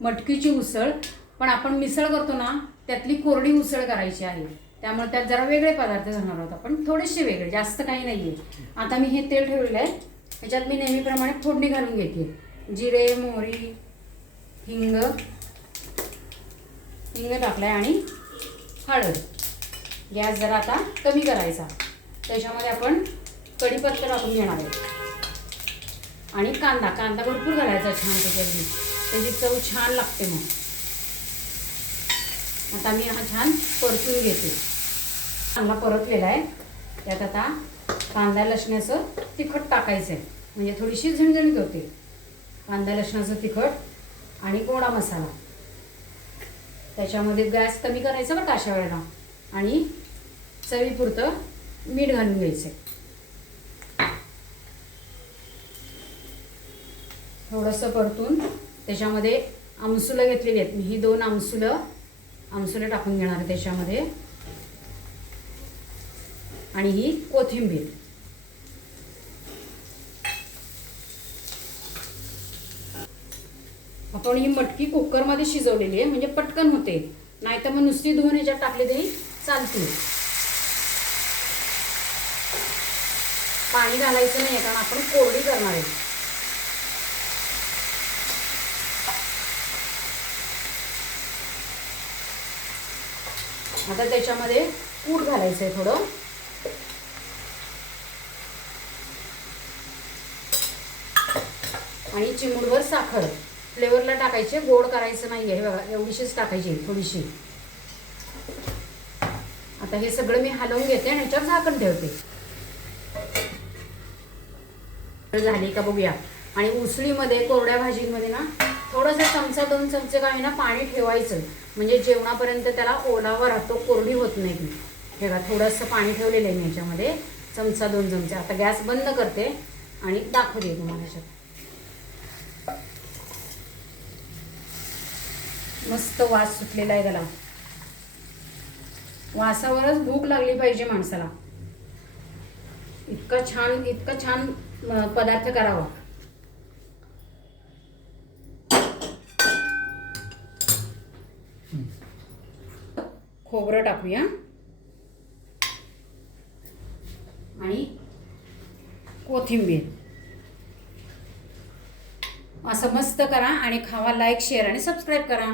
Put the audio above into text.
मटकीची उसळ, पण आपण मिसळ करतो ना त्यातली कोरडी उसळ करायची आहे, त्यामुळे त्यात जरा वेगळे पदार्थ घालणार आहोत आपण, थोडेसे वेगळे, जास्त काही नाही आहे. आता मी हे तेल ठेवलेलं आहे, ह्याच्यात मी नेहमीप्रमाणे फोडणी घालून घेते. जिरे, मोहरी, हिंग टाकलं आहे आणि हळद. गॅस जरा आता कमी करायचा. त्याच्यामध्ये आपण कढीपत्ता टाकून घेणार आहे आणि कांदा भरपूर घालायचा छान, त्याची चव छान लागते. मग आता मी हा छान परतून घेते. चांगला परतलेला आहे. त्यात आता कांदा लसणाचं तिखट टाकायचं आहे, म्हणजे थोडीशी झणझणीत होते. कांदा लसणाचं तिखट आणि गोडा मसाला. त्याच्यामध्ये गॅस कमी करायचा बरं अशा वेळेला, आणि चवीपुरतं मीठ घालून घ्यायचं. थोडंसं परतून त्याच्यामध्ये आमसुलं घेतलेली आहेत. मी ही 2 आमसुलं टाकून घेणार आहे त्याच्यामध्ये, आणि ही कोथिंबीर. आपण ही मटकी कुकरमध्ये शिजवलेली आहे, म्हणजे पटकन होते. नाहीतर मग नुसती धुवून ह्याच्यात टाकली तरी चालते. पाणी घालायचं नाही, कारण आपण कोरडी करणार आहे. आता त्याच्यामध्ये कूट घालायचं आहे थोडं, आणि चिमूटभर साखर फ्लेवरला टाकायचे, गोड करायचं नाही आहे. बघा एवढीशीच टाकायची, थोडीशी. आता हे सगळं मी हलवून घेते आणि ह्याच्यावर झाकण ठेवते. झाली का बघूया. आणि उसळीमध्ये, कोरड्या भाजीमध्ये ना थोडंसं चमचा 2 चमचे काय ना पाणी ठेवायचं, म्हणजे जेवणापर्यंत त्याला ओलावा राहतो, कोरडी होत नाही ती. हे बघा थोडंसं पाणी ठेवलेलं आहे मी ह्याच्यामध्ये, चमचा 2 चमचे. आता गॅस बंद करते आणि दाखवते तुम्हाला ह्याच्यात. मस्त वास सुटलेला आहे त्याला. वासावरच भूक लागली पाहिजे माणसाला. इतका छान पदार्थ करावा. खोबरं टाकूया आणि कोथिंबीर. असं मस्त करा आणि खावा. लाईक, शेअर आणि सबस्क्राईब करा.